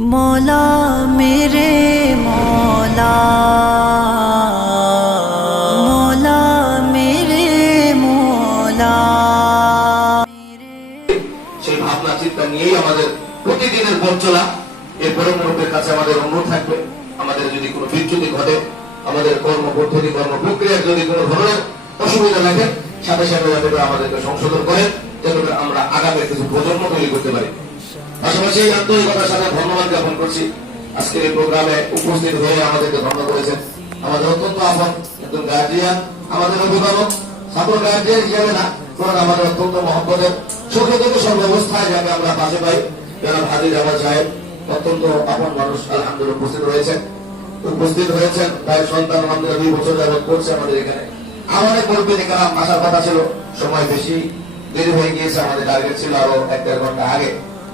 মৌলা, মেরে মৌলা। মৌলা, মেরে মৌলা। সেই ভাবনা, চিন্তা নিয়েই আমাদের প্রতিদিনের পথ চলা। এর বড় মুরব্বের কাছে আমাদের অনুরোধ থাকবে। আমাদের যদি কোনো বিচ্যুতি ঘটে, আমাদের কর্ম পদ্ধতি কর্ম প্রক্রিয়া যদি কোনো ধরনের অসুবিধা লাগে, সাথে সাথে যাতে আমাদেরকে সংশোধন করে যাতে আমরা আগামী কিছু প্রজন্ম তৈরি করতে পারি। পাশাপাশি এই আন্তরিকতার সাথে ধন্যবাদ জ্ঞাপন করছি। আজকের এই প্রোগ্রামে উপস্থিত হয়ে আমাদেরকে ধন্য করেছেন। আমাদের অত্যন্ত আপন একজন গার্জিয়ান আমাদের অভিভাবক ছাত্র গার্জিয়ান হিসাবে না, বরং আমাদের অত্যন্ত মহব্বতের, সুখে থেকে সর্বাবস্থায় যাকে আমরা পাশে পাই যারা ভাজি জামাল সাহেব, অত্যন্ত আপন মানুষ, আলহামদুলিল্লাহ উপস্থিত রয়েছেন। উপস্থিত হয়েছেন তাই সন্তান আমাদের দুই বছর যাবত করছে আমাদের এখানে। আমাদের কর্মী এখানে আসার কথা ছিল, সময় বেশি দেরি হয়ে গিয়েছে, আমাদের টার্গেট ছিল আরও এক দেড় ঘণ্টা আগে।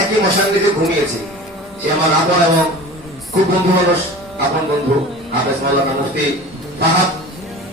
একই মশাঙ্গিতে ঘুমিয়েছি। সে আমার আপন এবং খুব বন্ধু মানুষ, আপন বন্ধু হাফেজ মাওলানা মুফতি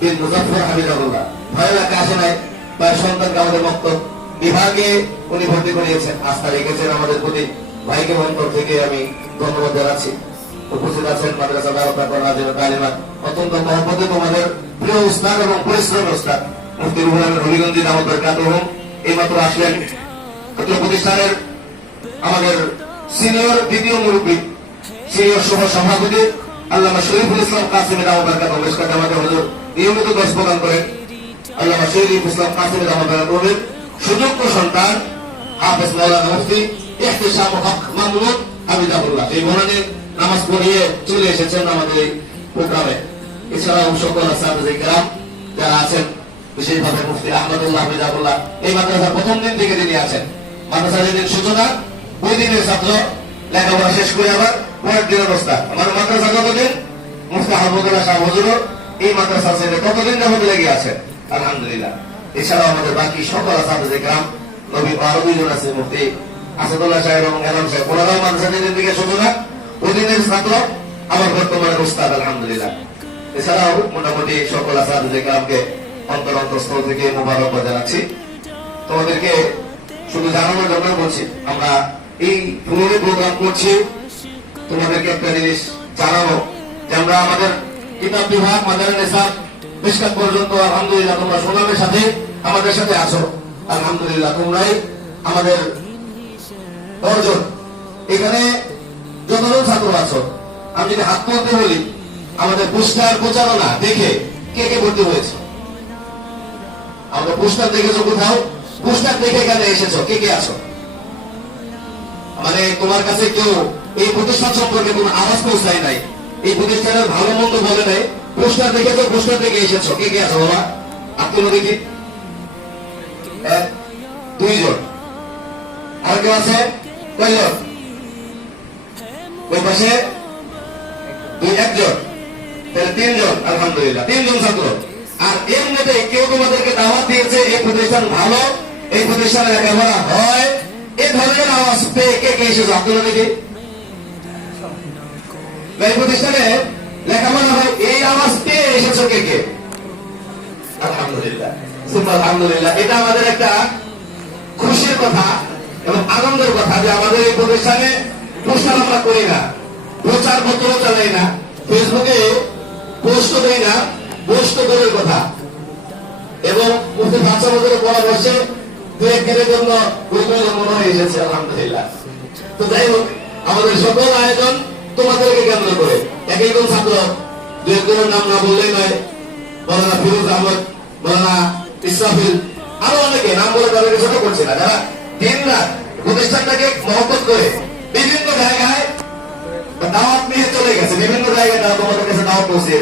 বিন হাবিবাবুল্লাহ ভয় তার সন্তানকে আমাদের বিভাগে উনি ভর্তি করিয়েছেন, আস্থা রেখেছেন আমাদের প্রতি। ভাইকে অন্তর থেকে আমি ধন্যবাদ জানাচ্ছি। উপস্থিত আছেন মাদ্রাসা দাওয়াতা করা যেন তালিমাত অত্যন্ত মহব্বতে তোমাদের প্রিয় উস্তাদ এবং পরিশ্রমী উস্তাদ, মুফতি রুহুল আমিন হবিগঞ্জি দামত বরকাতুহ এইমাত্র আসলেন প্রতিষ্ঠানের আমাদের সিনিয়র দ্বিতীয় মুরব্বী, সিনিয়র সহ সভাপতি আল্লামা শরীফুল ইসলাম কাসিমের বরকাতুহ মেশকাত আমাদের হুজুর নিয়মিত দশ প্রদান করেন। আল্লামা শরীফ ইসলাম কাসিমের দামত বরকাতুহ সুযোগ্য সন্তান, হাফেজ মাওলানা মুফতি ইহতিসাম হক মামুনুদ হাবিদাবুল্লাহ এই মহানের নামাজ পড়িয়ে চলে এসেছেন আমাদের এই প্রোগ্রামে। এছাড়াও সকল আসাদ গ্রাম যারা আছেন, বিশেষভাবে মুফতি আহমদুল্লাহ হাবিদাবুল্লাহ এই মাদ্রাসার প্রথম দিন থেকে তিনি আছেন। মাদ্রাসা যেদিন সূচনা ওই দিনের ছাত্র, লেখাপড়া শেষ করে আবার পরের দিনের অবস্থা। আমার মাদ্রাসা কতদিন? মুফতি আহমদুল্লাহ শাহ হজুর এই মাদ্রাসা ছেলে কতদিন যাবত লেগে আছেন আলহামদুলিল্লাহ। এছাড়াও আমাদের বাকি সকল আসাদ গ্রাম, নবী আরও দুইজন আছে, মুফতি আসাদুল্লাহ সাহেব এবং এলাম সাহেব। ওনারাও মাদ্রাসা দিনের দিকে সূচনা। ওদিনের ছাত্র, আমার বর্তমানে উস্তাদ, আলহামদুলিল্লাহ। এছাড়াও মোটামুটি সকল আসাদুল গ্রামকে অন্তর অন্তঃস্থল থেকে মোবারক জানাচ্ছি। তোমাদেরকে শুধু জানানোর জন্য বলছি, আমরা এই ফ্লোরে প্রোগ্রাম করছি। তোমাদেরকে একটা জিনিস জানাব যে আমরা আমাদের কিতাব বিভাগ, মাদার নেশাব বেশকাত পর্যন্ত আলহামদুলিল্লাহ তোমরা সুনামের সাথে আমাদের সাথে আছো। আলহামদুলিল্লাহ, তোমরাই আমাদের অর্জন। এখানে যতজন ছাত্র আছো, আমি যদি হাত তুলতে বলি, আমাদের পুরস্কার প্রচারণা দেখে কে কে ভর্তি হয়েছে? আমরা পুরস্কার দেখেছ কোথাও? পুরস্কার দেখে এখানে এসেছ, কে কে আছো? মানে তোমার কাছে কেউ এই প্রতিষ্ঠান সম্পর্কে কোনো আওয়াজ পৌঁছায় নাই। এই প্রতিষ্ঠানের ভালো মন্দ বলে নাই। পোস্টার দেখেছ পোস্টার দেখে এসেছ। কে কে আছো বাবা? আত্মীয় দেখি এক দুইজন। আর কেউ আছে? কয়জন? ওই পাশে? দুই, একজন। তাহলে তিনজন, আলহামদুলিল্লাহ। তিনজন ছাত্র। আর মধ্যে কেউ তোমাদেরকে দাওয়াত দিয়েছে, এই প্রতিষ্ঠান ভালো, এই প্রতিষ্ঠানে লেখাপড়া হয় ধরনের আওয়াজ পেয়ে কে কে এসেছে? আব্দুল্লাহ দেখি এই প্রতিষ্ঠানে লেখাপড়া হয়, এই আওয়াজ পেয়ে এসেছ কে কে? আলহামদুলিল্লাহ। আলহামদুলিল্লাহ। এটা আমাদের একটা খুশির কথা এবং আনন্দের কথা যে আমাদের এই প্রতিষ্ঠানে প্রচার আমরা করি না, প্রচার পত্র চালাই না, ফেসবুকে পোস্ট দেই না, পোস্ট করার কথা। এবং মুফতি ভাষা পরামর্শে দু এক দিনের জন্য গুরুত্ব মনে হয়ে এসেছে, আলহামদুলিল্লাহ। তো যাই হোক, আমাদের সকল আয়োজন তোমাদেরকে কেন্দ্র করে। এক একজন ছাত্র, দু একজনের নাম না বললেই নয়। মৌলানা ফিরোজ আহমদ, মৌলানা ইসরাফিল, আরও অনেকে নাম বলে তাদেরকে ছোট করছে না। যারা দিন রাত প্রতিষ্ঠানটাকে মহব্বত করে বিভিন্ন জায়গায় দাওয়াত নিয়ে চলে গেছে, বিভিন্ন জায়গায় তারা তোমাদের কাছে দাওয়াত পৌঁছে